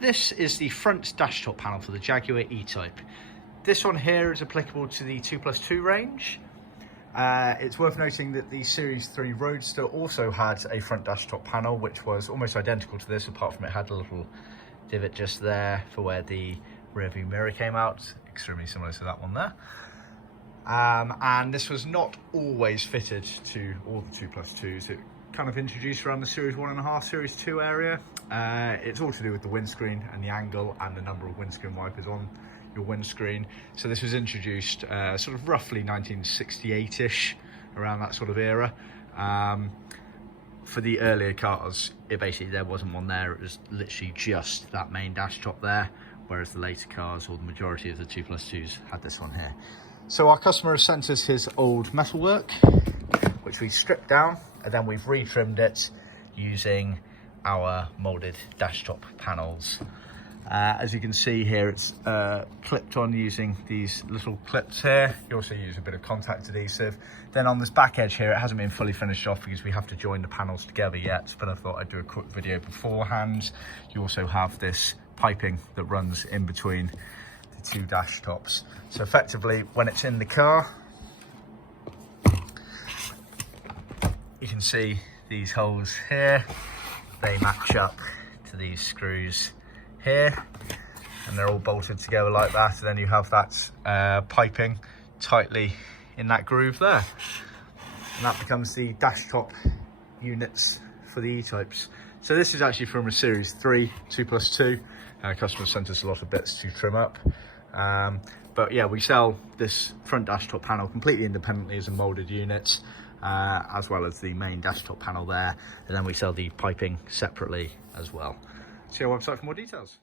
This is the front dashtop panel for the Jaguar E-Type. This one here is applicable to the 2+2 range. It's worth noting that the Series 3 Roadster also had a front dashtop panel which was almost identical to this, apart from it had a little divot just there for where the rear view mirror came out, extremely similar to that one there. And this was not always fitted to all the 2+2s. It kind of introduced around the Series 1.5, Series 2 area. It's all to do with the windscreen and the angle and the number of windscreen wipers on your windscreen. So this was introduced sort of roughly 1968-ish, around that sort of era. For the earlier cars, there wasn't one there. It was literally just that main dash top there, whereas the later cars, or the majority of the 2+2s, had this one here. So our customer has sent us his old metalwork, which we stripped down, and then we've retrimmed it using our moulded dashtop panels. As you can see here, it's clipped on using these little clips here. You also use a bit of contact adhesive. Then on this back edge here, it hasn't been fully finished off because we have to join the panels together yet, but I thought I'd do a quick video beforehand. You also have this piping that runs in between the two dash tops. So effectively, when it's in the car, you can see these holes here. They match up to these screws here, and they're all bolted together like that, and then you have that piping tightly in that groove there, and that becomes the dashtop units for the E-Types. So this is actually from a Series 3 2+2. Customer sent us a lot of bits to trim up, but yeah, we sell this front dashtop panel completely independently as a moulded unit, as well as the main dashtop panel there, and then we sell the piping separately as well. See our website for more details.